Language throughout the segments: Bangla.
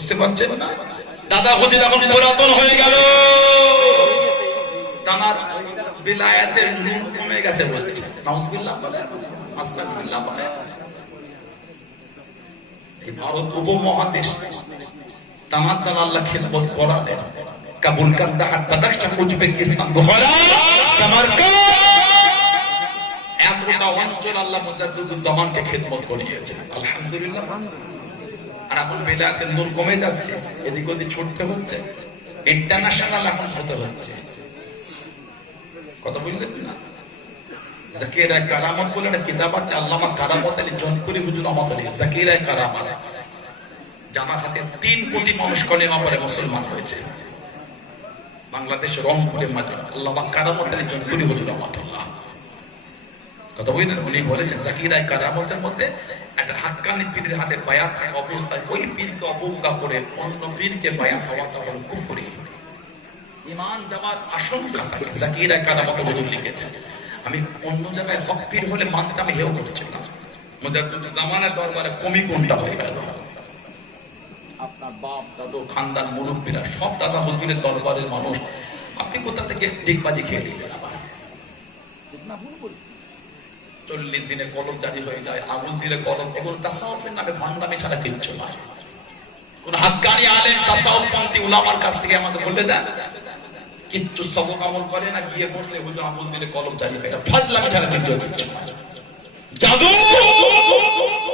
বুঝতে পারছেন না? দাদা হুজুর এখন পুরাতন হয়ে গেল, তার বিলায়াতের নূর কমে গেছে বলছে। নাউজুবিল্লাহ বলে, আস্তাগফিরুল্লাহ বলে। এই ভারত উপমহাদেশ তামার দ্বারা আল্লাহ খিদমত করালেন। Kabul, Kandahar, Badakhshan, Uzbekistan, Bukhara, Samarkand, এতটা অঞ্চল আল্লাহ মুজাদ্দিদুজ্জামানকে খিদমত করিয়েছে। আলহামদুলিল্লাহ। আর এখন বিলায়াতের নূর কমে যাচ্ছে, এদিক ওদিক ছুটতে হচ্ছে, ইন্টারন্যাশনাল এখন হতে হচ্ছে। কথা বললেন না? জাকিরা কারামত বলে একটা কিতাব আছে, আল্লামা কারামত আলী জনপুরি হুজুর রহমাতুল্লাহ আলাইহি। জাকিরা কারামত, যার হাতে 3 কোটি মানুষ কলেমা পড়ে মুসলমান হয়েছে। বাংলাদেশ রংপুরে মাজার আল্লামা কারামত আলী জনপুরি হুজুর রহমাতুল্লাহ। কথা বললেন? উনি বলেছেন জাকিরা কারামতের মধ্যে একটা হাক্কানি পীরের হাতে বায়াত থাকা অবস্থায় ওই পীরকে অবজ্ঞা করে অন্য পীরকে বায়াত হওয়াটা হলো কুফরি। ঈমান যাওয়ার আশঙ্কা থাকে। জাকিরা কারামত হুজুর লিখেছেন। আমি অন্য জায়গায় হক পীর হলে মানতে আমি হেও করছি না। মুজাদ্দিদুজ্জামানের দরবারে কমি কোনটা হয়ে গেল? আপনার বাপ দাদু খানদান মুরব্বীরা সব দাদা হুজুরের দরবারের মানুষ, আপনি কোথা থেকে ডিগবাজি খেয়ে দিলেন? আবার 40 দিনে কলম জারি হয়ে যায়, আগুন দিলে কলম। এগুলো তাসাউফের নামে ভণ্ডামি ছাড়া কিচ্ছু নয়। কোন হাক্কানি আলেম তাসাউফপন্থী উলামার কাছ থেকে আমাকে বলে দেন, কিচ্ছু সবক আমল করে না, গিয়ে বসলে হুজুর আগুন দিলে কলম জারি হয়ে যায়। ফাজলামি ছাড়া দ্বিতীয় কিচ্ছু নয়, জাদু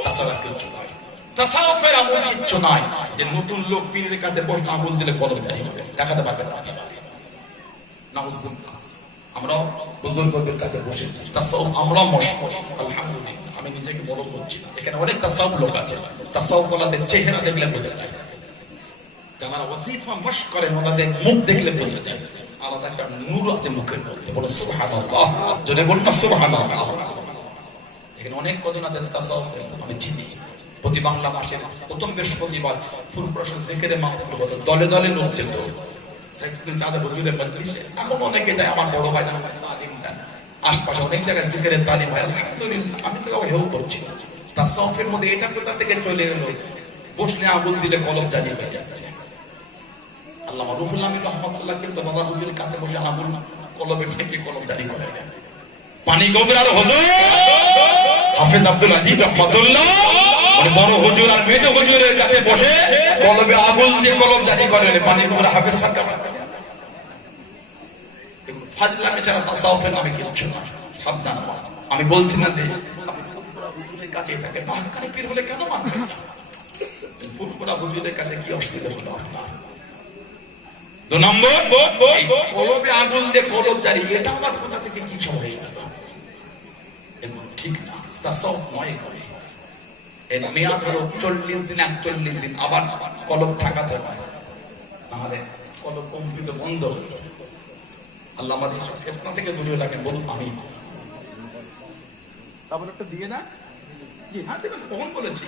তাছাড়া কিচ্ছু নয়। তাসাউফের আমল কিচ্ছু নয় যে নতুন লোক পীরের কাছে বসলে আগুন দিলে কলম জারি হবে, দেখাতে পারবেন না। নাউজুবিল্লাহ। আমরা বুজুর্গদের কাছে বসেছি, তাসাউফ আমরা মশক। আলহামদুলিল্লাহ, আমি নিজেকে বড় করছি না। এখানে অনেক তাসাউফ লোক আছে, তাসাউফ ওয়ালাদের চেহারা দেখলে বোঝা যায়। যারা ওয়াজিফা মশক করেন ওনাদের মুখ দেখলে বোঝা যায় আলাদা একটা নূর আছে মুখের মধ্যে। বলে সুবহানাল্লাহ, জোরে বলুন না সুবহানাল্লাহ। এখানে অনেক কজন আছে তাসাউফ আমি চিনি। প্রতি বাংলা মাসের প্রথম বৃহস্পতিবার ফুরফুরা জিকিরে মাহফিল হতো, দলে দলে লোক যেত। এখন অনেকে যায়, আমার বড় ভাই আশপাশে অনেক জায়গায় জিকিরের তালিম হয়। আলহামদুলিল্লাহ, আমি তো হেউ করছি না। তাসাউফের মধ্যে এটা কোথা থেকে চলে গেল? বসলে আগুন দিলে কলম জারি হয়ে যাচ্ছে। আল্লামা রুহুল আমিন রহমাতুল্লাহ কিন্তু বাবা হুজুরের কাছে বসে আগুন কলমের থেকে কলম জারি করে দেন। পানি গভীর আর হুজুর হাফেজ আব্দুল আজিজ রহমাতুল্লাহ মানে বড় হুজুর আর মেজ হুজুরের কাছে বসে কলমে আগুন দিয়ে কলম জারি করে পানি গভীর হাফেজ সাহেব। ফাজলামি ছাড়া তাসাউফের নামে কিচ্ছু না। সাবধান। আমি বলছি না যে হুজুরের কাছে থাকে না, হাক্কানি পীর হলে কেন মানবেন না? ফুরফুরা হুজুরের কাছে কি অসুবিধা হলো আপনার? 2 নম্বর, কলবে আগুন দিয়ে কলম জারি, এটা আমার কোথা থেকে কি সব হয়ে গেল? এগুলো ঠিক না, তাসাউফ নয়। এগুলো এর মেয়াদ হলো 40 দিন 41 দিন, আবার কলম ঠাকাতে হয়, নাহলে কলম কম্পিত বন্ধ হয়ে যায়। আল্লাহ আমাদের সব ফিতনা থেকে দূরে রাখেন, বলুন আমি। তারপর একটা দিয়ে না, জি হ্যাঁ দেবেন, কখন বলেছি?